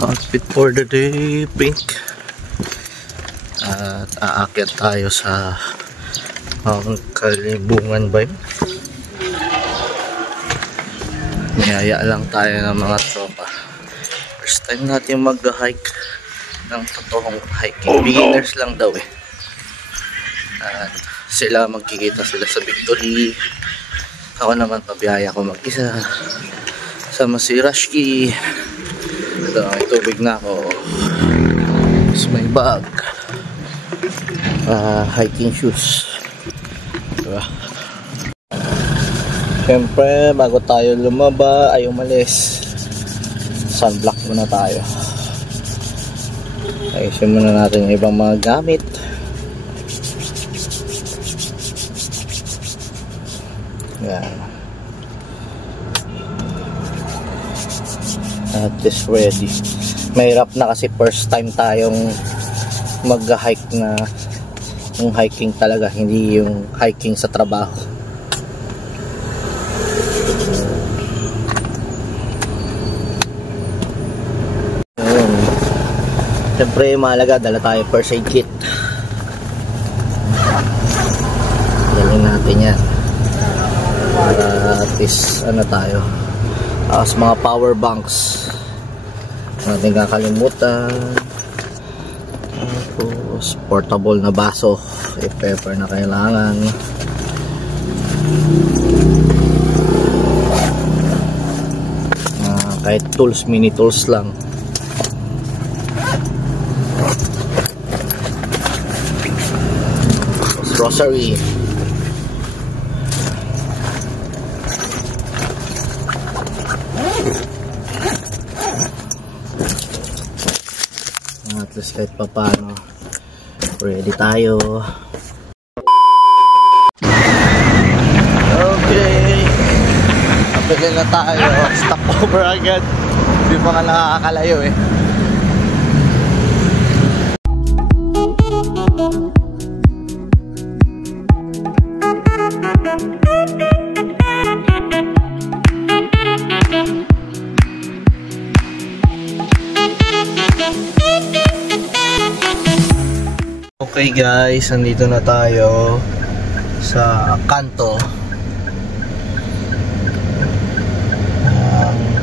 Outfit for the day, pink. At aakyat tayo sa Kalibungan ba yun? Niyaya lang tayo ng mga tropa. First time natin mag-hike ng totoong hiking. Beginners lang daw eh. At sila magkikita sila sa Victory. Ako naman pabiyaya ko mag-isa. Sama si Rashki. Ito, may tubig na ako. Tapos may bag. Hiking shoes. Diba? Siyempre, bago tayo lumaba ay umalis, sunblock muna tayo. Ayusin muna natin yung ibang mga gamit. Yan. At is ready. Mahirap na kasi first time tayong mag-hike na yung hiking talaga, hindi yung hiking sa trabaho. Ayun. Siyempre mahalaga, dala tayo first aid kit. Dalhin natin yan para at least ano tayo, as mga power banks natin kakalimutan. Tapos portable na baso if ever na kailangan. Kahit tools, mini tools lang. Tapos grocery. At least kahit pa paano ready tayo. Okay, napili na tayo. Stop over agad. Hindi pa ka nakakalayo eh. Okay guys, nandito na tayo sa kanto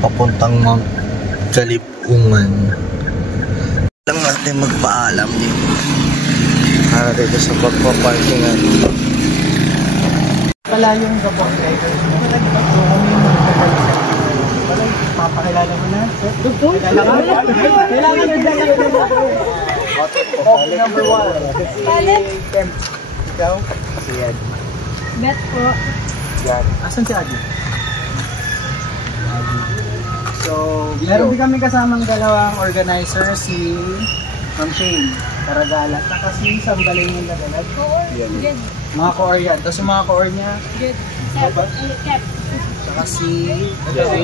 papuntang Mount Kalibungan. Lang natin magpaalam din para dito sa pagpaparkingan. Pala yung gabang driver mo. Papakilala mo na. Kailangan coffee number 1. Palit. Ikaw? Si Ed. Bet po. Yan. Asan si Adi? So, meron din kami kasamang dalawang organizer, si Ma'am Shane Karagala, saka si Sambalay ng Lagalag. Good. Mga core yan. Tapos yung mga core niya, Good. Cap. saka si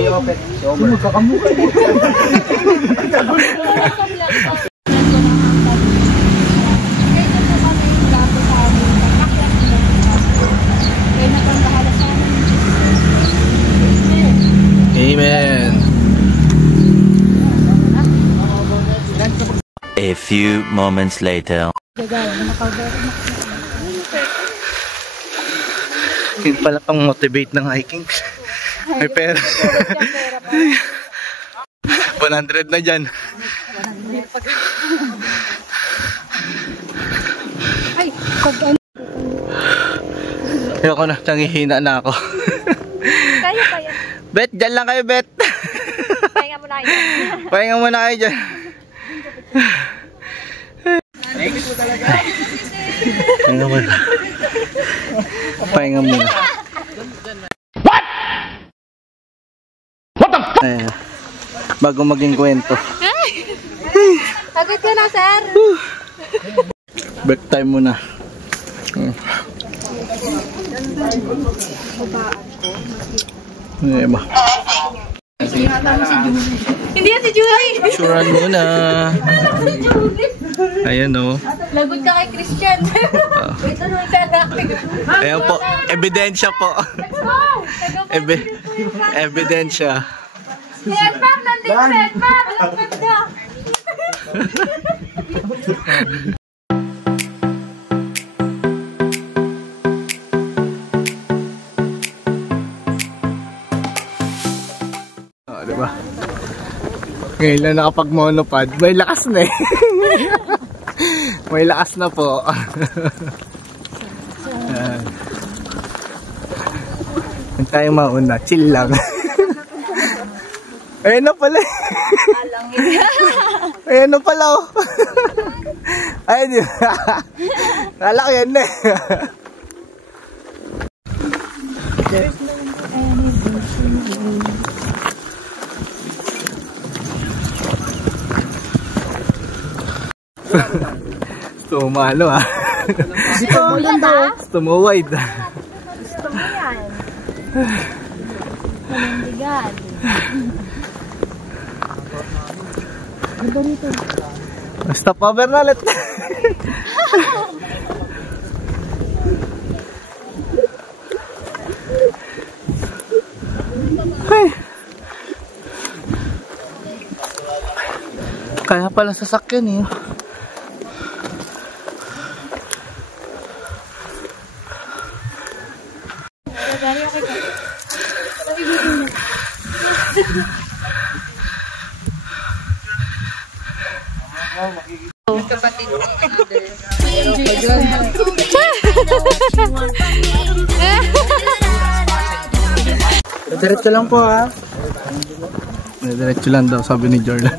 Opet. Si Omer. Magkakamukha. Amen. A few moments later. Yun pala pang motivate ng hiking. May pera. 100 na dyan. Ay, pag Ayoko na, nangihina na ako. kaya. Bet, dyan lang kayo, Bet. Pahinga muna kayo. Pahinga muna kayo dyan. Pahinga muna. Pahinga muna. What? What the fuck? Bago maging kwento. Sagot ka na, sir. Break time muna. Ano ba? Hindi yan si Julie. Suran muna. Ayan o. Lagot ka kay Christian. Ito naman sa akin. Ayan po. Ebidensya po. Ebidensya. Si Edmar, nandito si Edmar. Ang ganda. Diba? Ngayon lang nakapag-monopod. May lakas na eh. May lakas na po. Huwag tayong mauna. Chill lang. Ayan na pala. Ayan na pala oh. Ayan yun. Kala ko yan na eh. Gusto mo ano ah. Gusto mo yan ah? Gusto mo wide. Gusto mo yan? Manindigan. Stop over na ulit. Kaya pala sasakyan eh. Kapatid ko diretso lang po ha. Diretso lang daw sabi ni Jordan.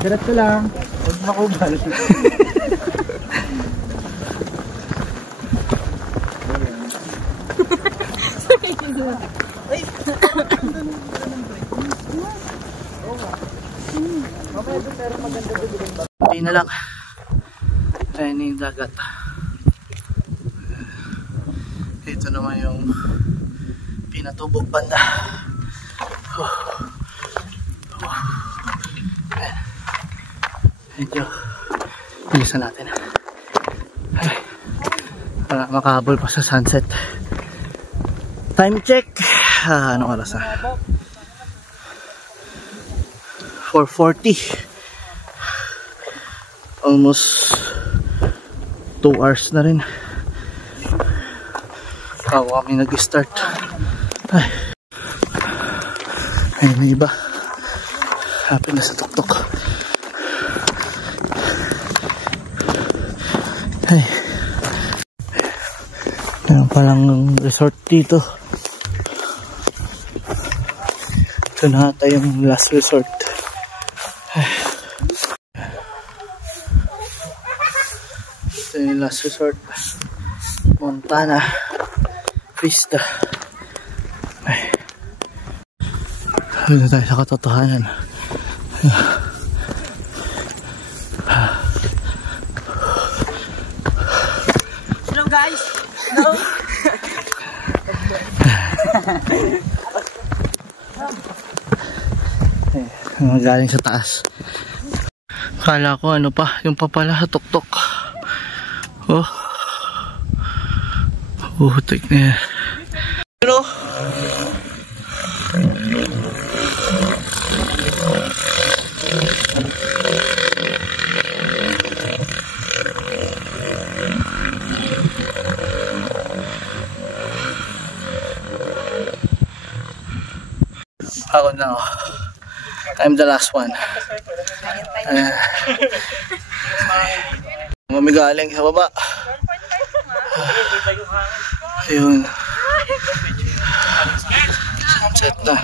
Diretso lang. Huwag makubal. Hindi na lang. Ayan yung dagat. Ito naman yung pinatubog banda. Ayan. Medyo bilisan natin. Ay. Para makahabol pa sa sunset. Time check. Anong oras na? 4:40. Almost 2 hours na rin. Bago kami nag-start. Ay. Ayun na iba. Happy na sa tuktok. Ay. Meron palang resort dito. Ito na ata yung last resort. Ay. Ito yung last resort. Montana Vista. Ay. Huli na tayo sa katotohanan. Hello guys. Hello. Galing sa taas. Kala ko ano pa, yung papala sa tuktok. Oh. Utik na yan. Hello. Ako na. I'm the last one. Mamigaling sa baba. Ayun. Sunset na.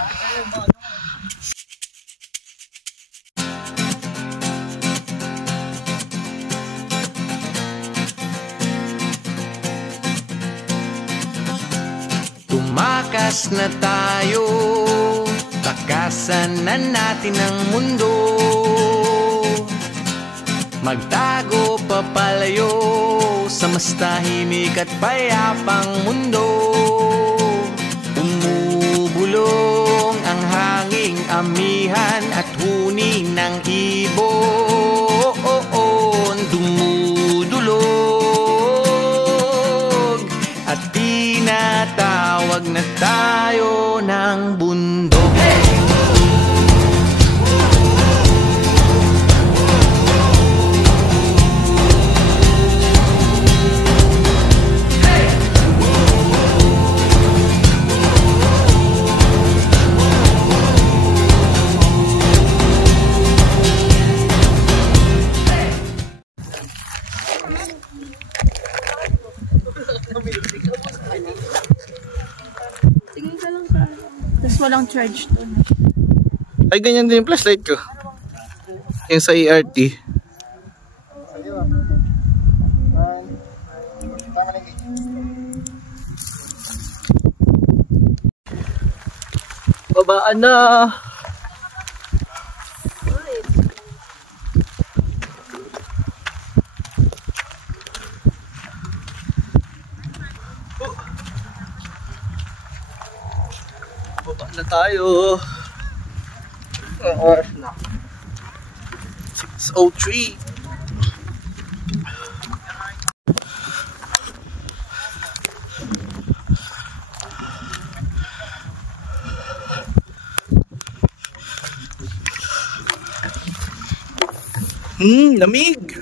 Tumakas na tayo, takasan na natin ang mundo. Magtago papalayo sa mas tahimik at payapang mundo. Umubulong ang hanging amihan at huni ng ibon. Dumudulog at tinatawag na tayo ng bundok. Tapos walang charge to. Ay, ganyan din yung flashlight ko. Yung sa ERT. Babaan na. Baba na tayo. Ang oras na 6:03. Lamig.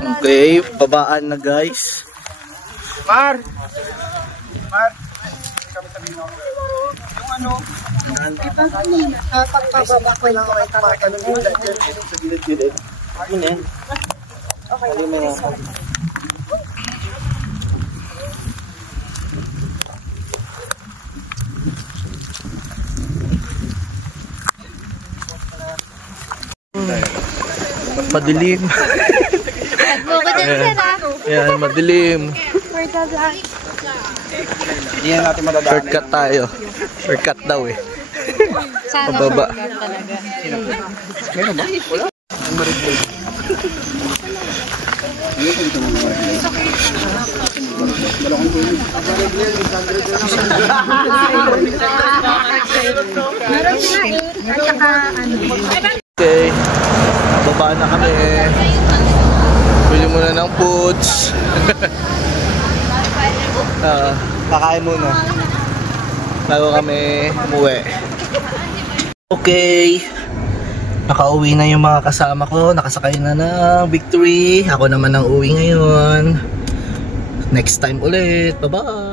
Okay, babaan na guys. Mar, kami sabihin mo. Yung ano, pagpababa ko lang ako itatanong mo dyan sa gilid-gilid. Yun yan. Okay. Madilim. Yan, madilim. Hindi na natin madadaanan. Shortcut tayo. Shortcut daw eh. Pababa. Meron ba? Wala. Ang marigay. Okay. Baba na kami. Bili muna ng foods. Kakain muna. Bago kami umuwi. Okay. Nakauwi na yung mga kasama ko. Nakasakay na ng Victory. Ako naman ang uwi ngayon. Next time ulit. Bye-bye.